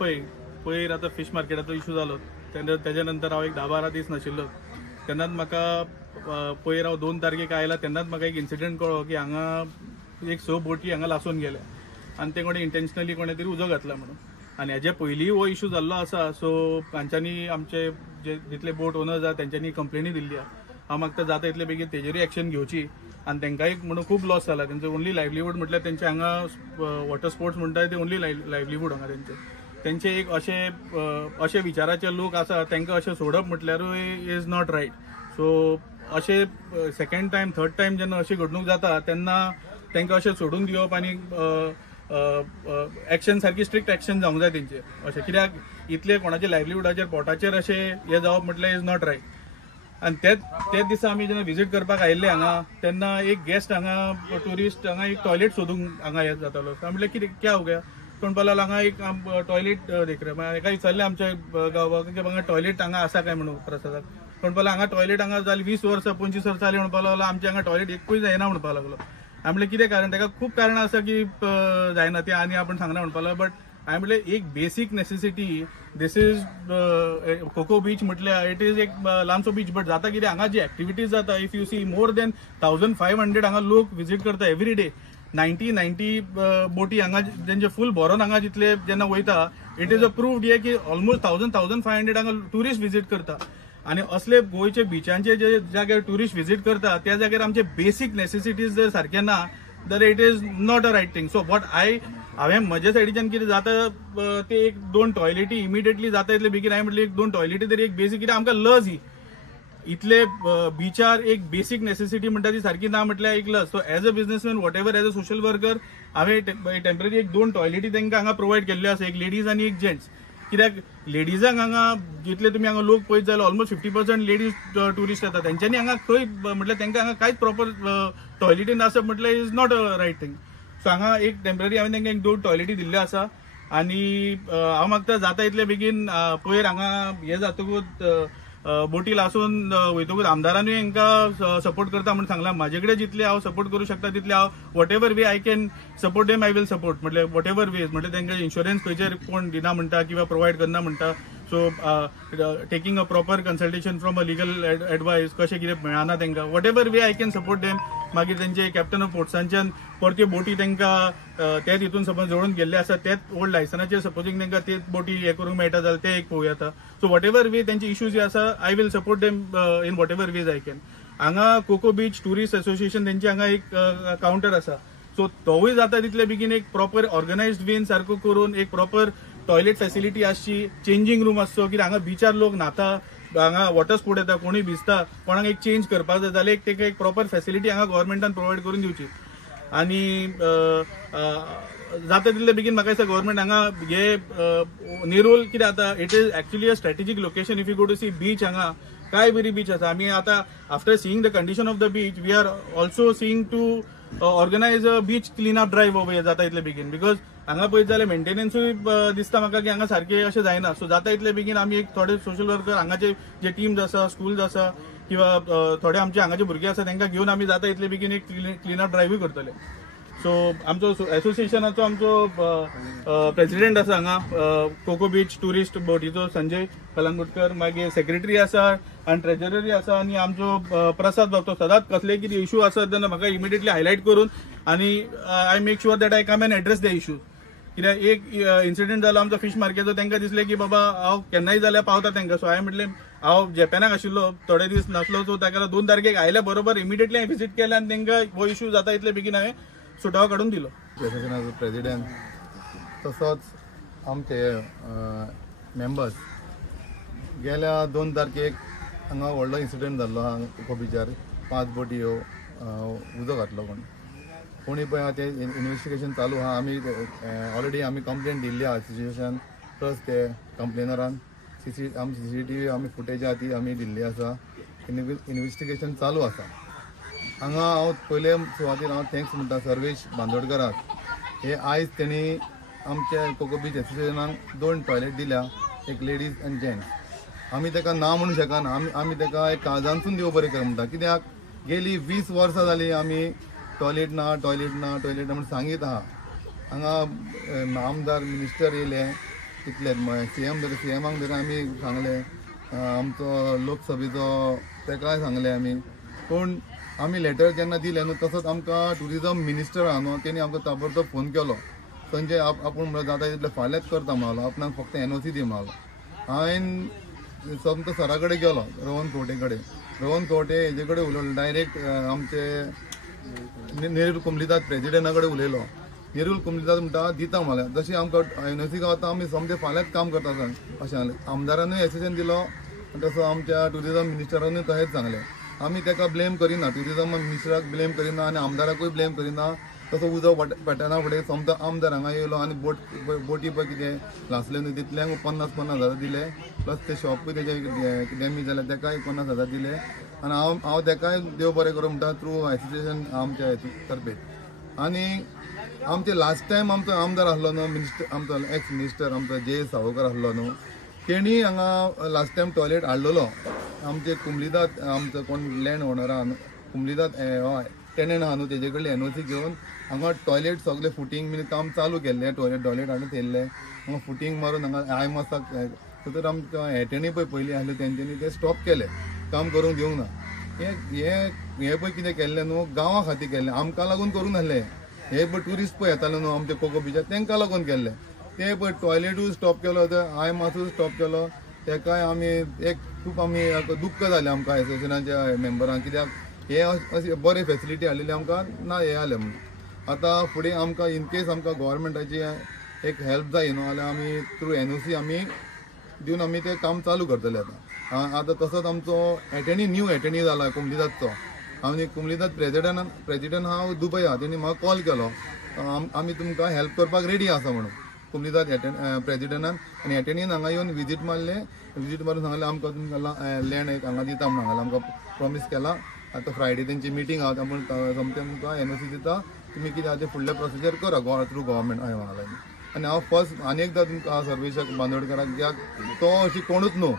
पयर आतां fish मार्केटाचो issue जालो तेच्या नंतर हांव एक 10-12 दीस नाशिल्लो तेन्नाच म्हाका पयर हांव 2 तारखेक आयला तेन्नाच म्हाका एक इन्सिडेंट कळ्ळो की हांगा एक 6 बोटी हांगा लासून गेल्या आनी ते कोणी इंटेन्शनली कोणे तरी उजो घातला म्हणून आनी हेजे पयलींय हो इशू जाल्लो आसा सो तांच्यांनी आमचे जे जितले बोट ओनर्स आसा तेंच्यांनी कंप्लेनी दिल्ली आहा हांव मागता जाता तितले बेगीन तेजेरूय एक्शन घेवची आनी तेंकांय म्हणून खूब लॉस जाला तेंचो ओन्ली लायव्हलीहूड म्हटल्यार तेंचे हांगा वॉटर स्पोर्ट्स म्हणटात ते ओन्ली लायव्हलीहूड हांगा तेंचे एक अशे विचाराचे लोक आसा तेंकां अशें सोडप म्हटल्यारूय इज नॉट रायट सो अशें सेकंड टायम थर्ड टायम जेन्ना अशी घडणूक जाता तेन्ना तेंकां अशें सोडून दिवप आनी एक्शन सारकी स्ट्रिक्ट एक्शन जावंक जाय तेंचे अशें कित्याक इतले कोणाचे लायव्हलीहूडाचेर पोटाचेर अशें हे जावप म्हटल्यार इज नॉट रायट आनी तेच दिसा आमी जेन्ना विजीट करपाक आयिल्ले हांगा तेन्ना एक गेस्ट हांगा ट्युरिस्ट हांगा एक टॉयलेट सोदूंक हांगा हे जातालो म्हटल्यार कितें क्या हो गया कोण पाला हांगा एक टॉयलेट देख रे एका विचारलें आमच्या गांवाक की हांगा टॉयलेट हांगा आसा काय म्हणून प्रसादाक कोण पाला हांगा टॉयलेट हांगा जाली 20 वर्सां 25 वर्सां जाली म्हणपाक लागलो आमचे हांगा टॉयलेट एकूय जायना म्हणपाक लागलो हांवें म्हणलें कितें कारण ताका खूब कारणां आसा की जायना ते आनी आपण सांगना म्हणपाक लागलो बट हांवें म्हणलें एक basic necessity this is Coco beach म्हटल्यार इट इज एक ल्हानसो बीच बट जाता कितें हांगा जी एक्टिविटीज जाता if you see more than 1500 हांगा लोक विजीट करता एवरी डे 90 बोटी हांगा जेंचे फूल भरोन हांगा जितले जेन्ना वयता इट इज अ प्रूव्ड हे की ऑलमोस्ट 1500 हांगा ट्युरिस्ट विजीट करता आनी असले गोंयचे बिचांचे जे जाग्यार ट्युरिस्ट विजीट करता त्या जाग्यार आमचे बेसीक नेसेसिटीज जर सारखे ना जाल्यार it is not a right thing so what हांवें म्हज्या सायडीच्यान कितें जाता ते एक 2 टॉयलेटी इमिडिएटली जाता इतले बेगीन हांवें म्हटलें एक 2 टॉयलेटी तरी एक बेसीक कित्याक आमकां लज ही इतले बिचार एक बेसीक नेसेसिटी म्हणटा ती सारकी ना म्हटल्यार एक लज so as a businessman whatever as a social worker हांवें टेम्पररी एक 2 टॉयलेटी तांकां हांगा प्रोवायड केल्ल्यो आसा एक लेडीज आनी एक जेंट्स कित्याक लेडीजांक हांगा जितले तुमी हांगा लोक पळयत जाल्यार ऑलमोस्ट 50% लेडीज ट्युरिस्ट येतात तेंच्यांनी हांगा खंय म्हटल्यार तांकां हांगा कांयच प्रॉपर टॉयलेटी नासप म्हटल्यार is not a right thing so हांगा एक टेम्पररी हांवें तांकां एक 2 टॉयलेटी दिल्ल्यो आसा आनी हांव मागता जाता इतले बेगीन पयर हांगा हे जातकूच बोटी लासून वयतकूच आमदारांनी हांकां सपोर्ट करता म्हणून सांगलां म्हाजे कडेन जितले हांव सपोर्ट करूं शकता तितले हांव what ever way I can support them I will support म्हटल्यार वॉट एव्हर वेज म्हटल्यार तांकां इन्शुरन्स खंयचेर कोण दिना म्हणटा किंवा प्रोवायड करना म्हणटा so taking a proper consultation from a legal advice कशें कितें मेळना तांकां what ever way I can support them मागीर तेंचे कॅप्टन ऑफ पोर्ट्सांच्यान परत्यो बोटी तांकां तेच हितून समज जोडून गेल्ले आसा तेच ओल्ड लायसनाचेर सपोजींग तांकां तेच बोटी हे करूंक मेळटा जाल्यार ते एक पळोवया येता सो वॉट एव्हर वे तेंचे इश्यूज जे आसा I will support them in whatever ways I can हांगा कोको बीच ट्युरिस्ट असोसिएशन तेंचे हांगा एक कावंटर आसा सो तोवूय जाता तितले बेगीन एक प्रॉपर ऑर्गनायज्ड वेन सारको करून एक प्रॉपर टॉयलेट फॅसिलिटी आसची चेंजिंग रूम आसचो कित्याक हांगा बिचार लोक न्हाता हांगा वॉटर स्पोर्ट येता कोणूय भिजता कोणाक एक चेंज करपाक जाय जाल्यार ताका एक प्रॉपर फॅसिलिटी हांगा गव्हर्मेंटान प्रोवायड करून दिवची आनी जाता तितले बेगीन म्हाका दिसता गव्हर्मेंट हांगा हे नेरूल कितें जाता it is actually a strategic location if you go to sea beach हांगा काय बरी बीच आसा आमी आतां after seeing the condition of the beach we are also seeing to organise a beach clean up drive over जाता इतले बेगीन because हांगा पळयत जाल्यार मेंटेनन्सूय दिसता म्हाका की हांगा सारकें अशें जायना सो जाता इतले बेगीन आमी एक थोडे सोशल वर्कर हांगाचे जे टीम्स आसा स्कूल्स आसा किंवा थोडे आमचे हांगाचे भुरगे आसा तांकां घेवन आमी जाता इतले बेगीन एक क्लीन अप ड्रायव्हूय करतले सो आमचो एसोसिएशनाचो आमचो प्रेसिडेंट आसा हांगा कोको बीच ट्युरिस्ट बोटीचो संजय कलंगुटकर मागीर सेक्रेटरी आसा आनी ट्रेजररी आसा आनी आमचो प्रसाद बाब तो सदांच कसले कितें इश्यू आसत तेन्ना म्हाका इमिडिएटली हायलायट करून आनी I make sure that I come an address the issues कित्याक एक इन्सिडेंट जालो आमचो फिश मार्केटचो तांकां दिसलें की बाबा हांव केन्नाय जाल्यार पावता तांकां सो हांवें म्हटलें हांव जेपॅनाक आशिल्लो थोडे दीस नासलो सो ताका 2 तारखेक आयल्या बरोबर इमिडिएटली हांवें विजीट केलें आनी तांकां हो इश्यू जाता इतले बेगीन हांवें सुटावो काडून दिलो एसोसिएशनाचो प्रेसिडेंट तसोच आमचे मेंबर्स गेल्या 2 तारखेक हांगा व्हडलो इन्सिडेंट जाल्लो हांगा कोको बीचार 5 बोटी ह्यो उजो घातलो कोणी पळय ते इन्वेस्टिगेशन चालू आहा आमी ऑलरेडी आमी कंप्लेंट दिल्ली आहा एसोसिएशन प्लस ते कंप्लेनरान आमी CCTV आमी फुटेज आहा ती आमी दिल्ली आसा इन्वेस्टिगेशन चालू आसा हांगा हांव पयले सुवातेर हांव थँक्स म्हणटा सर्वेश बांदोडकराक हे आयज तेणी आमच्या कोको बीच एसोसिएशनान 2 टॉयलेट दिल्या एक लेडीज आनी जेंट्स आमी ताका ना म्हणूंक शकना आमी ताका एक काळजांतसून देव बरें कर म्हणटा कित्याक गेली 20 वर्सां जालीं आमी टॉयलेट ना म्हणून सांगीत आहा हांगा आमदार मिनिस्टर येयले इतलेच सीएमाक जर आमी सांगले आमचो लोकसभेचो तेकाय सांगले आमी पूण आमी लेटर जेन्ना दिले न्हू तसोच आमकां टुरिजम मिनिस्टर आहा न्हू तेणी आमकां ताबडतोब फोन केलो संजय आपूण म्हणून जाता तितले फाल्यांच करता म्हणालो आपणाक फक्त NOC दी म्हणालो हांवें समतो सरा कडेन गेलो रोहन खंवटे कडेन रोहन खंवटे हेजे कडेन उलयलो डायरेक्ट आमचे नेरूल कुमलीदाद प्रेजिडेंटा कडेन उलयलो नेरूल कुमलीदाद म्हणटा दिता म्हळ्यार जशी आमकां NOC गावता आमी समजे फाल्यांच काम करता अशें सांगलें आमदारानूय एसेशन दिलो तसो आमच्या टुरिजम मिनिस्टरानूय तशेंच सांगलें आमी तेका ब्लेम करिना टुरिजम मिनिस्टराक ब्लेम करिना आनी आमदाराकूय ब्लेम करिना तसो उजो पेटना फुडें समतो आमदार हांगा येयलो आनी बोटी पळय कितें लासले न्हू तितल्यांक 50,000 दिले प्लस ते शॉपूय तेजे डॅमेज जालें तेकाय 50,000 दिले आनी हांव तेकाय देव बरें करूं म्हणटा थ्रू एसोसिएशन आमच्या तर्फे आनी आमचे लास्ट टायम आमचो आमदार आसलो न्हू मिनिस्टर आमचो एक्स मिनिस्टर आमचो जे सावकर आसलो न्हू तेणी हांगा लास्ट टायम टॉयलेट हाडलेलो आमचे कुमलीदाद आमचो कोण लँड ओनर आहा कुमलीदाद हय टेनंट आहा न्हू तेजे कडल्यान NOC घेवन हांगा टॉयलेट सगळे फुटींग बीन काम चालू केल्लें टॉयलेट हाडून येयल्लें हांगा फुटींग मारून हांगा आय मासाक तर आमकां हेटेणी पळय पयलीं आसलें तेंच्यांनी ते स्टॉप केलें काम करूंक दिवंक ना हे पळय कितें केल्लें न्हू गांवा खातीर केल्लें आमकां लागून करूंक नासलें हे पळय ट्युरिस्ट पळय येताले न्हू आमचे कोको बिचार तेंकां लागून केल्लें ते पळय टॉयलेटूय स्टॉप केलो आय मासूय स्टॉप केलो तेकाय आमी एक खूब आमी दुख्ख जालें आमकां एसोसिएशनाच्या मेंबरांक कित्याक हे अशी बरी फेसिलिटी हाडलेली आमकां ना हे जालें म्हणून आतां फुडें आमकां इनकेस आमकां गव्हर्मेंटाची एक हेल्प जाय न्हू जाल्यार आमी थ्रू NOC आमी दिवन आमी तें काम चालू करतले आतां तसोच आमचो न्यू एटेनी जाला कुमलीदादचो आनी कुमलीदाद प्रेजिडेंट हांव दुबय आहा तेणी म्हाका कॉल केलो आमी तुमकां हेल्प करपाक रेडी आसा म्हणून कुमलीदाद प्रेजिडेंटान आनी एटेनीन हांगा येवन विजीट मारून सांगलें आमकां तुमकां लँड हांगा दिता म्हणून सांगलें आमकां प्रॉमीस केला आतां फ्रायडे तेंची मिटींग आहा पूण समतें तुमकां NOC दिता तुमी कितें आहा तें फुडलें प्रोसिजर करा थ्रू गव्हर्मेंट हय म्हणालें आनी हांव फर्स्ट आनी एकदां तुमकां सर्वेशाक बांदोडकराक कित्याक तो अशी कोणूच न्हू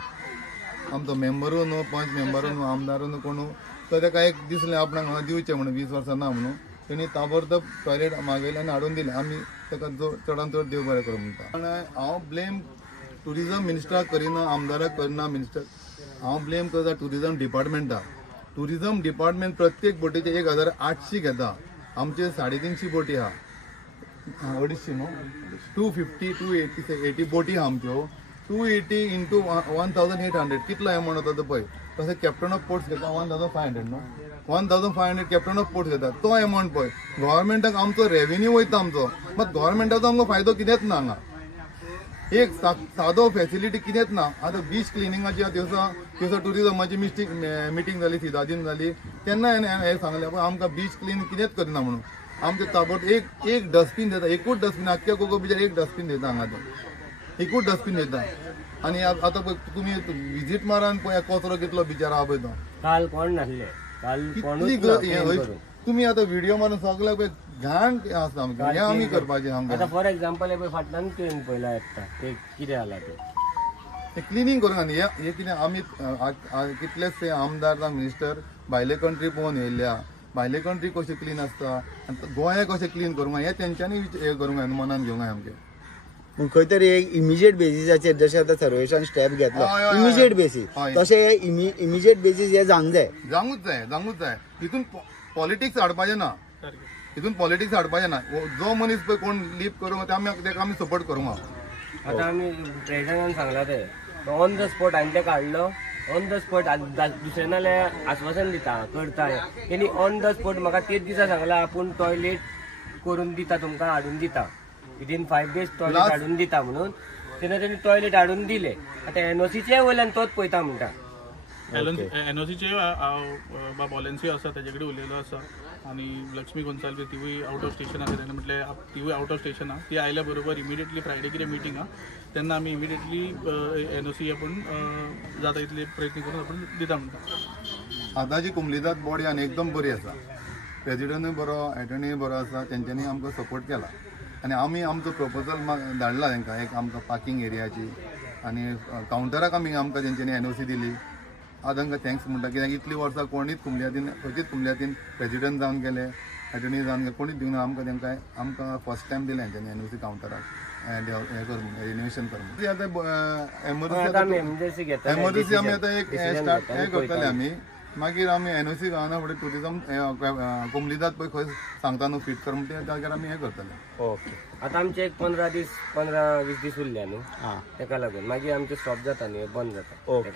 आमचो मेंबरूय न्हू पंच मेंबरूय न्हू आमदारूय न्हू कोणू तो तेका एक दिसलें आपणाक हांगा दिवचें म्हणून 20 वर्सां ना म्हणून तेणी ताबडतोब टॉयलेट मागयलें आनी हाडून दिलें आमी तेका चडान चड देव बरें करूं म्हणटा हांव ब्लेम टुरिजम मिनिस्टराक करिना आमदाराक करना मिनिस्टर हांव ब्लेम करता टुरिजम डिपार्टमेंट प्रत्येक बोटीचे 1,800 घेता आमचे 350 बोटी आहा 250 न्हू 250 280 बोटी आहा आमच्यो 280 इंटू 1,800 कितलो अमावंट जाता तो पळय तशें कॅप्टन ऑफ पोर्ट्स घेता 1,500 न्हू 1,500 कॅप्टन ऑफ पोर्ट्स घेता तो अमावंट पळय गव्हर्मेंटाक आमचो रेव्हेन्यू वयता आमचो मात गव्हर्मेंटाचो आमकां फायदो कितेंच ना हांगा एक सादो फॅसिलिटी कितेंच ना आतां बीच क्लिनिंगाची दिवसा टुरिजमाची मिटींग जाली सिदादीन जाली तेन्ना हे सांगलें पण आमकां बीच क्लीन कितेंच करना म्हणून आमचे ताबड एक डस्टबीन देता एकूच डस्टबीन आख्ख्या कोको बिचार एक डस्टबीन देता हांगा ते एकूच डस्टबीन देता आनी आतां तुमी विजीट मारान पळय कचरो कितलो बिचार आहा पळय तो काल कोण नासले काल तुमी आतां व्हिडिओ मारून सगळ्याक पळय घाण आसता आमकां हें आमी करपाचें आमकां आता फॉर एक्झाम्पल हे फाटल्यान ट्रेन पयला येता ते कितें जाला ते क्लिनींग करूंक आनी हे कितें आमी कितलेच आमदार मिनिस्टर भायले कंट्री पळोवन येयल्या भायले कंट्री कशें क्लीन आसता आनी गोंया कशें क्लीन करूंक जाय हें तेंच्यांनी हे करूंक जाय मनान घेवंक जाय आमगे पूण खंय तरी एक इमिजिएट बेसिसाचेर जशें आतां सर्वेशान स्टेप घेतलो इमिजिएट बेसीस तशें इमिजिएट बेसीस हे जावंकूच जाय हितून पॉलिटिक्स हाडपाचें ना हितून पॉलिटिक्स हाडपाचें ना जो मनीस पळय कोण लीप करूंक तेका आमी सपोर्ट करूंक आतां आमी प्रेसिडेंटान सांगला ते ऑन द स्पॉट हांवें तेका हाडलो ऑन द स्पॉट दुसरे नाल्यार आश्वासन दिता करता तेणी ऑन द स्पॉट म्हाका तेच दिसा सांगला आपूण टॉयलेट करून दिता तुमकां हाडून दिता विदीन 5 days टॉयलेट हाडून दिता म्हणून तेन्ना तेणी टॉयलेट हाडून दिले आतां NOCचे वयल्यान तोच पळयता म्हणटा NOCचे बॉलेन्सी आसा तेजे कडेन उलयलो आसा आनी लक्ष्मी गोन्साल्वीस तिवूय आउट ऑफ स्टेशन आसा तेन्ना म्हटलें तिवूय आउट ऑफ स्टेशन आहा ती आयल्या बरोबर इमिडिएटली फ्रायडे कितें मिटींग आहा तेन्ना आमी इमिडिएटली NOC आपूण जाता इतले प्रयत्न करून आपूण दिता म्हणटा आतांची कुमलीदाद बॉडी आनी एकदम बरी आसा प्रेजिडेंटूय बरो एटर्नीय बरो आसा तेंच्यांनी आमकां सपोर्ट केला आनी आमी आमचो प्रपोजल धाडला तांकां एक आमकां पार्किंग एरियाची आनी कावंटराक आमकां तेंच्यांनी NOC दिली आज तांकां थँक्स म्हणटा कित्याक इतलीं वर्सां कोणीच खंयचीच कुमल्यातीन प्रेजिडेंट जावन गेले एटर्नी जावन गेले कोणीच दिवना आमकां फर्स्ट टायम दिलें तेंच्यांनी NOC कावंटराक हे करून रिनोवेशन करून आता एमर्जन्सी घेता एमर्जन्सी आमी आता एक स्टार्ट हे करतले आमी मागीर आमी एनओसी गावना फुडें टुरिजम कोमलिदात पळय खंय सांगता न्हू फिट कर म्हणून त्या जाग्यार आमी हे करतले. ओके. आता आमचे एक 15-20 दीस उरल्या न्हू, हां तेका लागून मागीर आमचे स्टॉप जाता न्ही, बंद जाता. ओके.